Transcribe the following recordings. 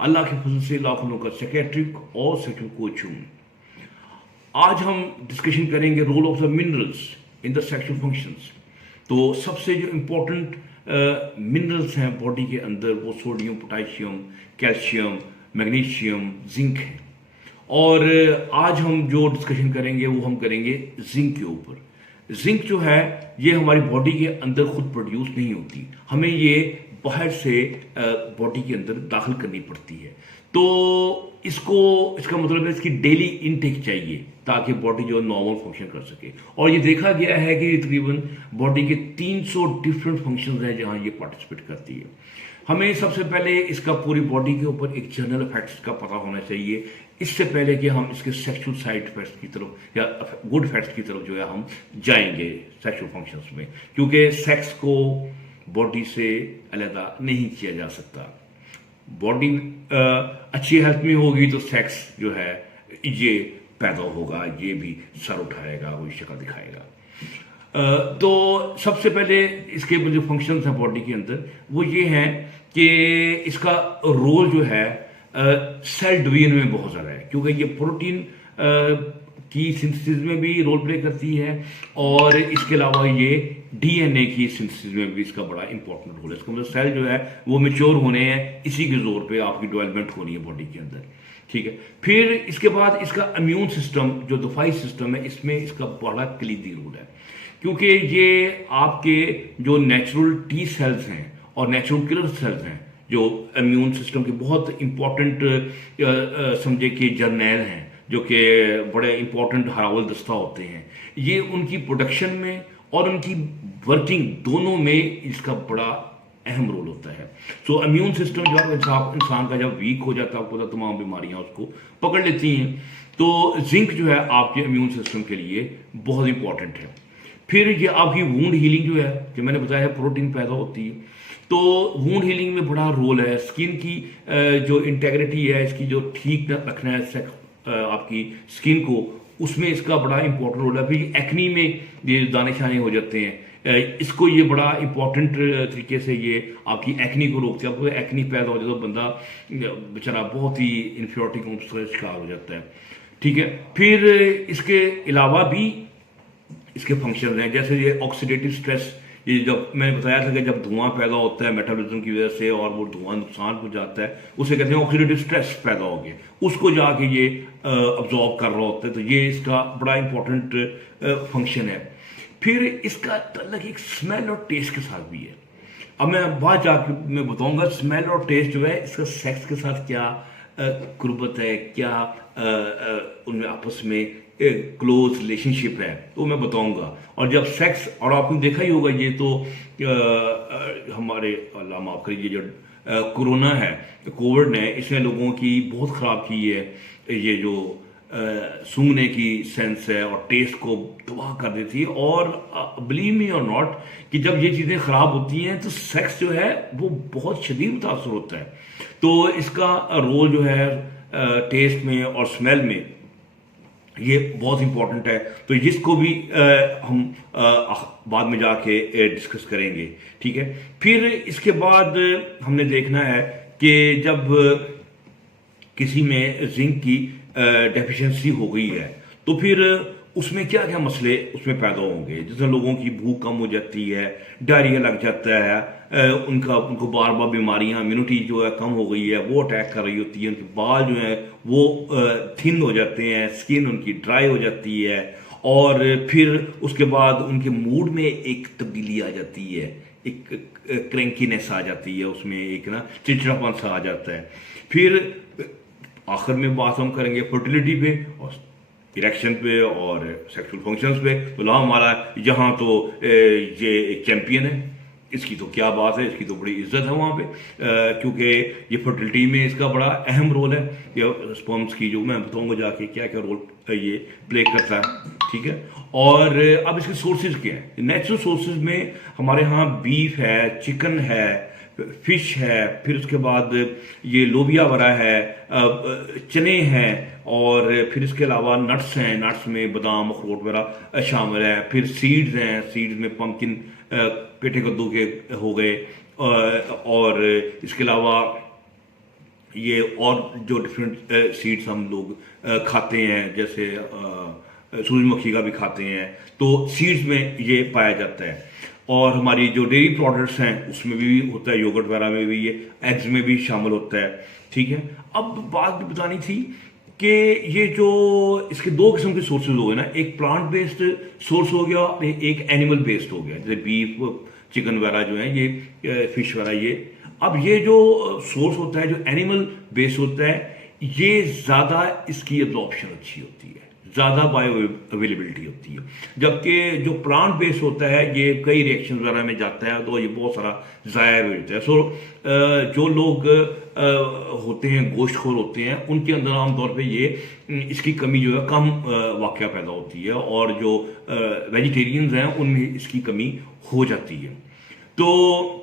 अल्लाह के फजल से लाखों लोग का साइकेट्रिक और सेक्सुअल कोच हूँ। आज हम डिस्कशन करेंगे role of the minerals in the sexual functions. तो सबसे जो इम्पोर्टेंट मिनरल्स हैं बॉडी के अंदर वो sodium, potassium, calcium, magnesium, zinc है। और आज हम जो डिस्कशन करेंगे वो हम करेंगे जिंक के ऊपर। जिंक जो है ये हमारी बॉडी के अंदर खुद प्रोड्यूस नहीं होती, हमें ये बाहर से बॉडी के अंदर दाखिल करनी पड़ती है। तो इसका मतलब है इसकी डेली इनटेक चाहिए ताकि बॉडी जो नॉर्मल फंक्शन कर सके। और ये देखा गया है कि तकरीबन बॉडी के 300 डिफरेंट फंक्शंस हैं जहां ये पार्टिसिपेट करती है। हमें सबसे पहले इसका पूरी बॉडी के ऊपर एक जनरल इफेक्ट्स का पता होना चाहिए, इससे पहले कि हम इसके सेक्सुअल साइड इफेक्ट्स की तरफ या गुड इफेक्ट्स की तरफ जो है हम जाएंगे सेक्सुअल फंक्शंस में, क्योंकि सेक्स को बॉडी से अलग नहीं किया जा सकता। बॉडी अच्छी हेल्थ में होगी तो सेक्स जो है ये पैदा होगा, ये भी सर उठाएगा, वो शक्ल दिखाएगा। तो सबसे पहले इसके जो फंक्शंस हैं बॉडी के अंदर वो ये हैं कि इसका रोल जो है सेल डिवीजन में बहुत ज़्यादा है, क्योंकि ये प्रोटीन की सिंथेसिस में भी रोल प्ले करती है और इसके अलावा ये डीएनए की सिंथेसिस में भी इसका बड़ा इंपॉर्टेंट रोल है। इसका मतलब सेल जो है वो मैच्योर होने हैं, इसी के जोर पे आपकी डेवलपमेंट होनी है बॉडी के अंदर, ठीक है। फिर इसके बाद इसका इम्यून सिस्टम जो दफाई सिस्टम है इसमें इसका बड़ा कलीदी रोल है, क्योंकि ये आपके जो नेचुरल टी सेल्स हैं और नेचुरल किलर सेल्स हैं जो इम्यून सिस्टम के बहुत इंपॉर्टेंट समझे कि जर्नैल हैं, जो कि बड़े इंपॉर्टेंट हरावल दस्ता होते हैं, ये उनकी प्रोडक्शन में और उनकी वर्किंग दोनों में इसका बड़ा अहम रोल होता है। सो इम्यून सिस्टम जब इंसान का जब वीक हो जाता है आपको तमाम बीमारियां उसको पकड़ लेती हैं, तो जिंक जो है आपके इम्यून सिस्टम के लिए बहुत इंपॉर्टेंट है। फिर ये आपकी वूंड हीलिंग जो है, जो मैंने बताया प्रोटीन पैदा होती है, तो वूंड हीलिंग में बड़ा रोल है। स्किन की जो इंटेग्रिटी है, इसकी जो ठीक रखना है आपकी स्किन को, उसमें इसका बड़ा इंपॉर्टेंट रोल है। फिर एक्नी में ये दाने शाने हो जाते हैं, इसको ये बड़ा इंपॉर्टेंट तरीके से ये आपकी एक्नी को रोकते हैं। आपको एक्नी पैदा हो जाता है तो बंदा बेचारा बहुत ही इन्फ्योरिटी का शिकार हो जाता है, ठीक है। फिर इसके अलावा भी इसके फंक्शन हैं, जैसे ये ऑक्सीडेटिव स्ट्रेस, ये जब मैंने बताया था कि जब धुआं पैदा होता है मेटाबॉलिज्म की वजह से और वो धुआं नुकसान पहुंचाता है, उसे कहते हैं ऑक्सीडेटिव स्ट्रेस पैदा हो गया, उसको जाके ये अब्जॉर्ब कर रहा होता है। तो ये इसका बड़ा इंपॉर्टेंट फंक्शन है। फिर इसका ताल्लुक एक स्मेल और टेस्ट के साथ भी है। अब मैं बाहर जाके मैं बताऊंगा स्मेल और टेस्ट जो है इसका सेक्स के साथ क्या कुर्बत है, क्या उनमें आपस में क्लोज रिलेशनशिप है, तो मैं बताऊंगा। और जब सेक्स, और आपने देखा ही होगा ये तो हमारे अल्लाह माफ करिए जो कोरोना है, कोविड ने, इसने लोगों की बहुत ख़राब की है। ये जो सूंघने की सेंस है और टेस्ट को तबाह कर देती है। और बिलीव मी और नॉट कि जब ये चीज़ें ख़राब होती हैं तो सेक्स जो है वो बहुत शदीद मुतासर होता है। तो इसका रोल जो है टेस्ट में और स्मेल में ये बहुत इंपॉर्टेंट है। तो जिसको भी हम बाद में जाके डिस्कस करेंगे, ठीक है। फिर इसके बाद हमने देखना है कि जब किसी में जिंक की डेफिशिएंसी हो गई है तो फिर उसमें क्या क्या मसले उसमें पैदा होंगे। जैसे लोगों की भूख कम हो जाती है, डायरिया लग जाता है, उनको बार बार बीमारियां, इम्यूनिटी जो है कम हो गई है, वो अटैक कर रही होती है, उनके बाल जो है वो थिन हो जाते हैं, स्किन उनकी ड्राई हो जाती है, और फिर उसके बाद उनके मूड में एक तब्दीली आ जाती है, एक क्रैंकीनेस आ जाती है, उसमें एक ना चिड़चिड़ापन सा आ जाता है। फिर आखिर में बात हम करेंगे फर्टिलिटी पे और इरेक्शन पे और सेक्सुअल फंक्शंस पे। तो ला हमारा यहाँ तो ये एक चैंपियन है, इसकी तो क्या बात है, इसकी तो बड़ी इज्जत है वहाँ पे, क्योंकि ये फर्टिलिटी में इसका बड़ा अहम रोल है। ये स्पर्म्स की जो मैं बताऊँगा जाके क्या क्या रोल ये प्ले करता है, ठीक है। और अब इसके सोर्सेज क्या है। नेचुरल सोर्सेज में हमारे यहाँ बीफ है, चिकन है, फिश है, फिर उसके बाद ये लोबिया वरा है, चने हैं, और फिर इसके अलावा नट्स हैं, नट्स में बादाम अखरोट वगैरह शामिल है। फिर सीड्स हैं, सीड्स में पम्पकिन पेठे कद्दू के हो गए, और इसके अलावा ये और जो डिफरेंट सीड्स हम लोग खाते हैं, जैसे सूरजमुखी का भी खाते हैं, तो सीड्स में ये पाया जाता है। और हमारी जो डेयरी प्रोडक्ट्स हैं उसमें भी होता है, योगर्ट वगैरह में भी, ये एग्स में भी शामिल होता है। ठीक है, अब बात भी बतानी थी कि ये जो इसके दो किस्म के सोर्सेज हो गए ना, एक प्लांट बेस्ड सोर्स हो गया और एक एनिमल बेस्ड हो गया, जैसे बीफ चिकन वगैरह जो है, ये फिश वगैरह। ये अब ये जो सोर्स होता है, जो एनिमल बेस्ड होता है, ये ज़्यादा इसकी एब्जॉर्प्शन अच्छी होती है, ज़्यादा बायो अवेलेबिलिटी होती है। जबकि जो प्लांट बेस्ड होता है ये कई रिएक्शन वगैरह में जाता है, तो ये बहुत सारा ज़ाया भी होता है। सो जो लोग होते हैं, गोश्तखोर होते हैं, उनके अंदर आमतौर पे ये इसकी कमी जो है कम वाक़या पैदा होती है, और जो वेजिटेरियंस हैं उनमें इसकी कमी हो जाती है। तो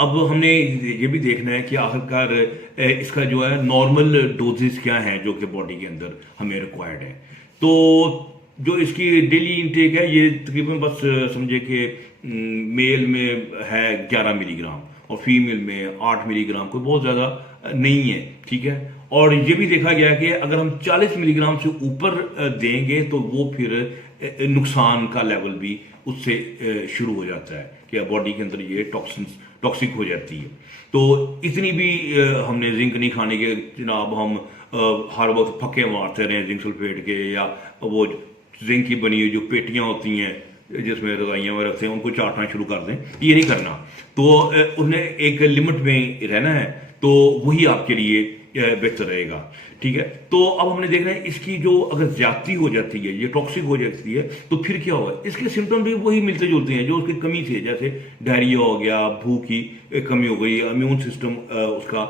अब हमने ये भी देखना है कि आखिरकार इसका जो है नॉर्मल डोजेस क्या हैं जो कि बॉडी के अंदर हमें रिक्वायर्ड है। तो जो इसकी डेली इंटेक है, ये तकरीबन बस समझे कि मेल में है 11 मिलीग्राम और फीमेल में 8 मिलीग्राम, कोई बहुत ज़्यादा नहीं है। ठीक है, और ये भी देखा गया कि अगर हम 40 मिलीग्राम से ऊपर देंगे तो वो फिर नुकसान का लेवल भी उससे शुरू हो जाता है कि बॉडी के अंदर ये टॉक्सिक हो जाती है। तो इतनी भी हमने जिंक नहीं खाने के जनाब हम हर वक्त फक्के मारते रहें जिंक सल्फेट के, या वो जिंक की बनी हुई जो पेटियां होती हैं जिसमें रजाइयाँ में रखते हैं उनको चाटना शुरू कर दें, ये नहीं करना। तो उन्हें एक लिमिट में रहना है, तो वही आपके लिए बेहतर रहेगा। ठीक है, तो अब हमने देखना है इसकी जो अगर ज्यादती हो जाती है, ये टॉक्सिक हो जाती है, तो फिर क्या होगा। इसके सिम्टम भी वही मिलते जुलते हैं जो उसकी कमी थे, जैसे डायरिया हो गया, भूख की कमी हो गई, इम्यून सिस्टम उसका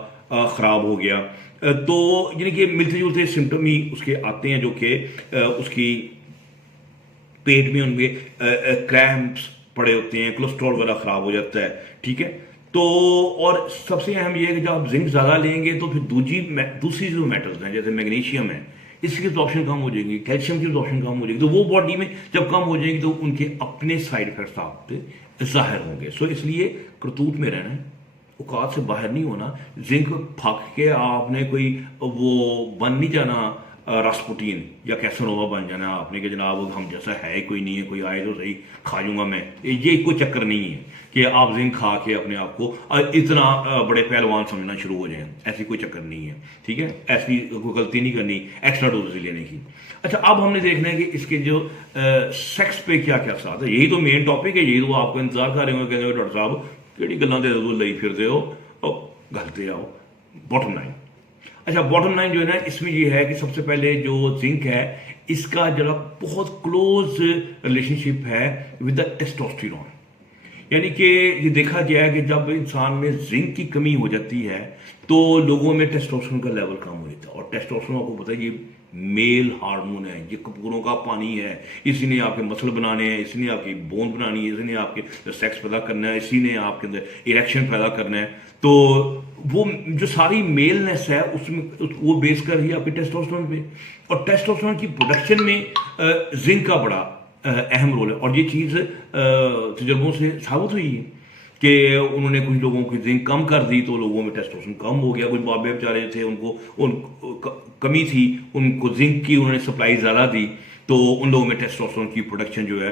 खराब हो गया। तो यानी कि मिलते जुलते सिम्टम ही उसके आते हैं, जो कि उसकी पेट में उनमें क्रैम्प्स पड़े होते हैं, कोलेस्ट्रॉल वगैरह खराब हो जाता है। ठीक है, तो और सबसे अहम यह है कि जब आप जिंक ज़्यादा लेंगे तो फिर दूसरी जो मेटल्स हैं, जैसे मैग्नीशियम है, इसकी एब्जॉर्प्शन कम हो जाएगी, कैल्शियम की एब्जॉर्प्शन कम हो जाएगी, तो वो बॉडी में जब कम हो जाएगी तो उनके अपने साइड इफेक्ट्स आप पे जाहिर होंगे। सो इसलिए करतूत में रहना है, औकात से बाहर नहीं होना। जिंक फाक के आपने कोई वो बन नहीं जाना रास्पुटीन या कैसनोवा बन जाना आपने कि जनाब हम जैसा है कोई नहीं है, कोई आए तो सही खा लूंगा मैं। ये कोई चक्कर नहीं है कि आप जिंक खा के अपने आप को इतना बड़े पहलवान समझना शुरू हो जाएं, ऐसी कोई चक्कर नहीं है। ठीक है, ऐसी कोई गलती नहीं करनी एक्स्ट्रा डोज लेने की। अच्छा, अब हमने देखना है कि इसके जो सेक्स पे क्या क्या असर है। यही तो मेन टॉपिक है, यही तो आपको इंतजार कर रहे हो, कहते हो डॉक्टर साहब ਕਿਹੜੀ ਗੱਲਾਂ ਦੇ ਲਈ ਫਿਰਦੇ हो, घर पे आओ। बॉटम लाइन, अच्छा बॉटम लाइन जो है ना, इसमें ये है कि सबसे पहले जो जिंक है इसका जरा बहुत क्लोज रिलेशनशिप है विद द टेस्टोस्टेरोन। यानी कि ये देखा गया है कि जब इंसान में जिंक की कमी हो जाती है तो लोगों में टेस्टोस्टेरोन का लेवल कम हो जाता है। और टेस्टोस्टेरोन आपको पता है ये मेल हार्मोन है, ये कपूरों का पानी है। इसी ने आपके मसल बनाने हैं, इसी ने आपकी बोन बनानी है, इसी ने आपके सेक्स पैदा करना है, इसी ने आपके अंदर इरेक्शन पैदा करना है। तो वो जो सारी मेलनेस है उसमें वो बेस कर ही आपके टेस्टोस्टेरोन पे, और टेस्टोस्टेरोन की प्रोडक्शन में जिंक का बड़ा अहम रोल है। और ये चीज़ तजुर्बों से साबित हुई है कि उन्होंने कुछ लोगों की जिंक कम कर दी तो लोगों में टेस्टोस्टेरोन कम हो गया। कुछ बाबे बेचारे थे उनको कमी थी, उनको जिंक की उन्होंने सप्लाई ज़्यादा दी तो उन लोगों में टेस्टोस्टेरोन की प्रोडक्शन जो है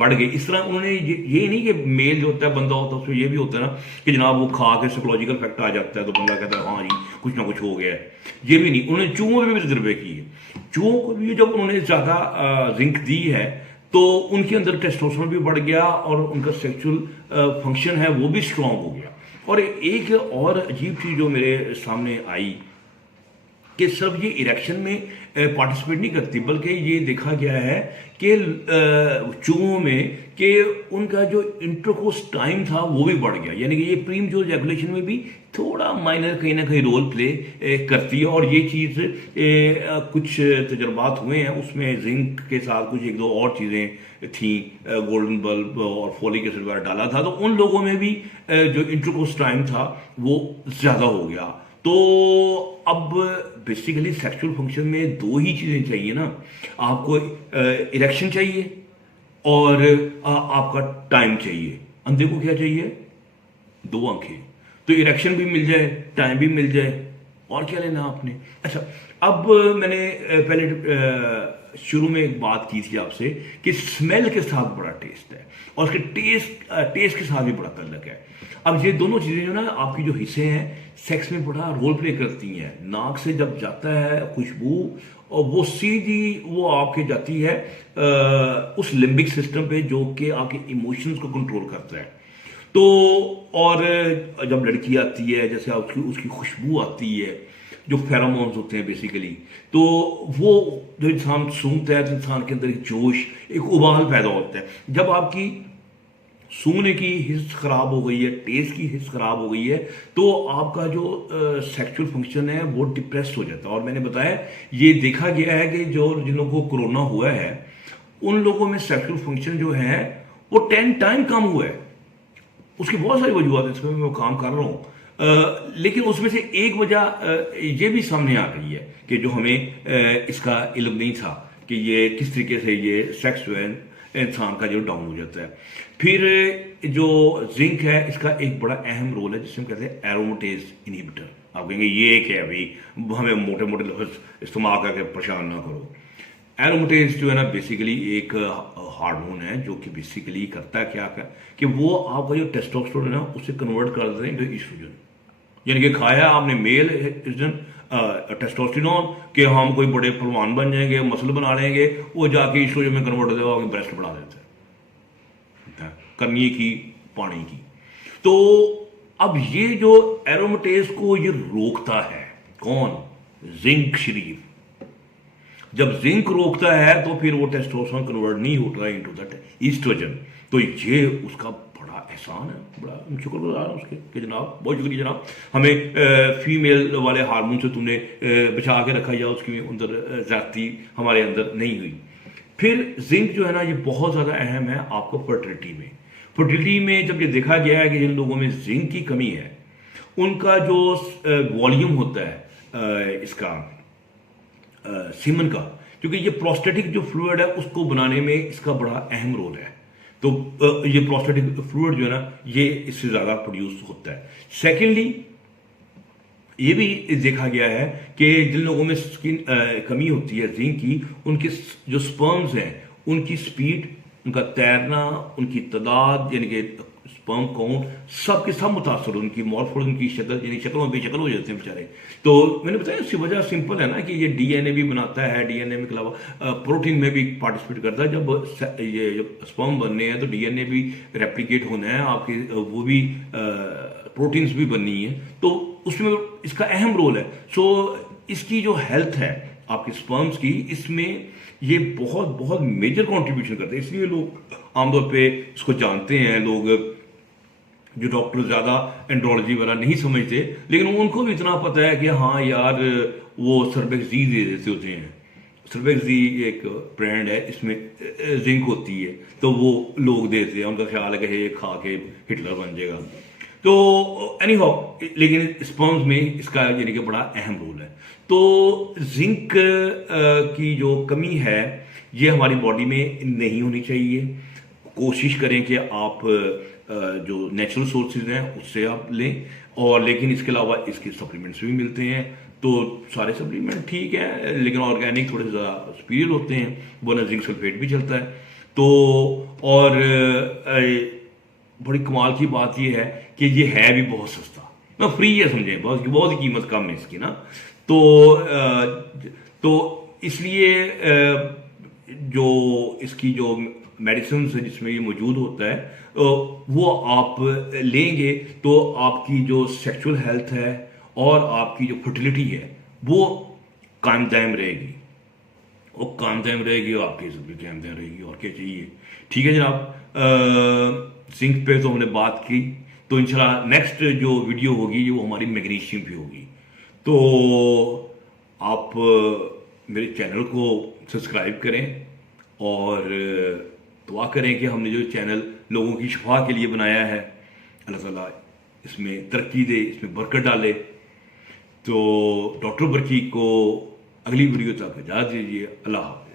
बढ़ गई। इस तरह उन्होंने ये नहीं कि मेल जो होता है बंदा होता है उसमें ये भी होता है ना कि जनाब वो खा के साइकोलॉजिकल इफेक्ट आ जाता है तो बंदा कहता है हाँ जी कुछ ना कुछ हो गया है। ये भी नहीं, उन्होंने चूहों पर भी तजर्बे किए। चूहों को भी जब उन्होंने ज़्यादा जिंक दी है तो उनके अंदर टेस्टोस्टेरोन भी बढ़ गया और उनका सेक्सुअल फंक्शन है वो भी स्ट्रांग हो गया। और एक और अजीब चीज़ जो मेरे सामने आई कि सिर्फ ये इरेक्शन में पार्टिसिपेट नहीं करती, बल्कि ये देखा गया है कि चूहों में कि उनका जो इंटरकोर्स टाइम था वो भी बढ़ गया। यानी कि ये प्रीमच्योर एजैकुलेशन में भी थोड़ा माइनर कहीं ना कहीं रोल प्ले करती है। और ये चीज़ कुछ तजर्बात हुए हैं, उसमें जिंक के साथ कुछ एक दो और चीज़ें थी, गोल्डन बल्ब और फोलिक एसिड वगैरह डाला था, तो उन लोगों में भी जो इंटरकोर्स टाइम था वो ज़्यादा हो गया। तो अब बेसिकली सेक्सुअल फंक्शन में दो ही चीज़ें चाहिए ना, आपको इरेक्शन चाहिए और आपका टाइम चाहिए। अंधे को क्या चाहिए? दो आंखें। तो इरेक्शन भी मिल जाए, टाइम भी मिल जाए, और क्या लेना आपने। अच्छा, अब मैंने पहले शुरू में एक बात की थी आपसे कि स्मेल के साथ बड़ा टेस्ट है और उसके टेस्ट के साथ भी बड़ा तल्लक है। अब ये दोनों चीज़ें जो ना आपकी जो हिस्से हैं सेक्स में बड़ा रोल प्ले करती हैं। नाक से जब जाता है खुशबू और वो सीधी वो आपके जाती है उस लिम्बिक सिस्टम पे जो कि आपके इमोशंस को कंट्रोल करता है। तो और जब लड़की आती है जैसे उसकी उसकी खुशबू आती है जो फेरोमोन्स होते हैं बेसिकली, तो वो जो इंसान सूंघता है तो इंसान के अंदर एक जोश एक उबाल पैदा होता है। जब आपकी सूंघने की हिस्स खराब हो गई है, टेस्ट की हिस्स खराब हो गई है, तो आपका जो सेक्सुअल फंक्शन है वो डिप्रेस हो जाता है। और मैंने बताया ये देखा गया है कि जो जिन लोगों को कोरोना हुआ है उन लोगों में सेक्सुअल फंक्शन जो है वो 10 टाइम कम हुआ है। उसकी बहुत सारी वजूहत है, इसमें मैं काम कर रहा हूँ, लेकिन उसमें से एक वजह ये भी सामने आ गई है कि जो हमें इसका इल्म नहीं था कि ये किस तरीके से ये सेक्स जो है इंसान का जो डाउन हो जाता है। फिर जो जिंक है इसका एक बड़ा अहम रोल है जिसे हम कहते हैं एरोमेटेज इनहिबिटर। आप कहेंगे ये क्या है भाई, हमें मोटे मोटे लफ्ज इस्तेमाल करके परेशान ना करो। एरोमेटेज जो है ना बेसिकली एक हार्मोन है जो कि बेसिकली करता है क्या कि वो आपका जो टेस्टोस्टेरोन है ना उसे कन्वर्ट कर देते हैं इनटू ईस्ट्रोजन। यानी कि खाया आपने मेल टेस्टोस्टेरोन कि हम कोई बड़े पहलवान बन जाएंगे, मसल बना लेंगे, वो जाके ईस्ट्रोजन में कन्वर्ट होते हैं, ब्रेस्ट बढ़ा देते हैं करनी की पानी की। तो अब ये जो एरोमेटेज को ये रोकता है कौन, जिंक शरीफ। जब जिंक रोकता है तो फिर वो टेस्टोस्टेरोन कन्वर्ट नहीं होता है इनटू दैट ईस्ट्रोजन। तो ये उसका बड़ा एहसान है, बड़ा शुक्रगुजार हूं उसके कि जनाब बहुत शुक्रिया जनाब, हमें फीमेल वाले हार्मोन से तुमने बचा के रखा या उसकी अंदर ज्यादती हमारे अंदर नहीं हुई। फिर जिंक जो है ना ये बहुत ज़्यादा अहम है आपको फर्टिलिटी में। फर्टिलिटी में जब ये देखा गया है कि जिन लोगों में जिंक की कमी है उनका जो वॉल्यूम होता है इसका सीमन का, क्योंकि ये प्रोस्टेटिक जो फ्लूइड है उसको बनाने में इसका बड़ा अहम रोल है। तो ये प्रोस्टेटिक फ्लूइड जो है ना ये इससे ज़्यादा प्रोड्यूस होता है। सेकेंडली ये भी देखा गया है कि जिन लोगों में स्किन कमी होती है जिंक की, उनके जो स्पर्म्स हैं उनकी स्पीड, उनका तैरना, उनकी तादाद यानी कि स्पर्म काउंट सब के सब मुतासर, उनकी मॉर्फोलॉजी, उनकी शक्ल यानी शक्ल में बेशक्ल हो जाते हैं बेचारे। तो मैंने बताया इसकी वजह सिंपल है ना कि ये डीएनए भी बनाता है, डीएनए के अलावा प्रोटीन में भी पार्टिसिपेट करता है। जब ये जब स्पर्म बनने हैं तो डीएनए भी रेप्लिकेट होना है, आपके वो भी प्रोटीन्स भी बननी है, तो उसमें इसका अहम रोल है। सो इसकी जो हेल्थ है आपके स्पर्म्स की, इसमें ये बहुत बहुत मेजर कंट्रीब्यूशन करते हैं। इसलिए लोग आमतौर पे इसको जानते हैं, लोग जो डॉक्टर ज़्यादा एंड्रोलॉजी वाला नहीं समझते, लेकिन उनको भी इतना पता है कि हाँ यार वो सर्बेक्सी दे देते होते हैं। सर्बेक्सी एक ब्रांड है, इसमें जिंक होती है, तो वो लोग देते हैं, उनका ख्याल है कि ये खा के हिटलर बन जाएगा। तो एनी हाउ, लेकिन स्पर्म्स में इसका यानी कि बड़ा अहम रोल है। तो जिंक की जो कमी है ये हमारी बॉडी में नहीं होनी चाहिए। कोशिश करें कि आप जो नेचुरल सोर्सेज हैं उससे आप लें, और लेकिन इसके अलावा इसके सप्लीमेंट्स भी मिलते हैं। तो सारे सप्लीमेंट ठीक है, लेकिन ऑर्गेनिक थोड़े ज़्यादा सुपीरियर होते हैं, बोला जिंक सल्फेट भी चलता है। तो और बड़ी कमाल की बात यह है कि ये है भी बहुत सस्ता, ना फ्री है समझें, बहुत बहुत कीमत कम है इसकी ना। तो इसलिए जो इसकी जो मेडिसिन है जिसमें ये मौजूद होता है वो आप लेंगे तो आपकी जो सेक्सुअल हेल्थ है और आपकी जो फर्टिलिटी है वो कायम दायम रहेगी, वो कायम दायम रहेगी और आपकी इज्जत भी कायम दायम रहेगी। और क्या चाहिए। ठीक है जनाब, जिंक पे तो हमने बात की, तो इंशाल्लाह नेक्स्ट जो वीडियो होगी वो हमारी मैग्नीशियम पे होगी। तो आप मेरे चैनल को सब्सक्राइब करें और दुआ करें कि हमने जो चैनल लोगों की शफा के लिए बनाया है, अल्लाह ताला इसमें तरक्की दे, इसमें बरकत डाले। तो डॉक्टर बरकी को अगली वीडियो तक इजाज़त दीजिए। अल्लाह हाफ़िज़।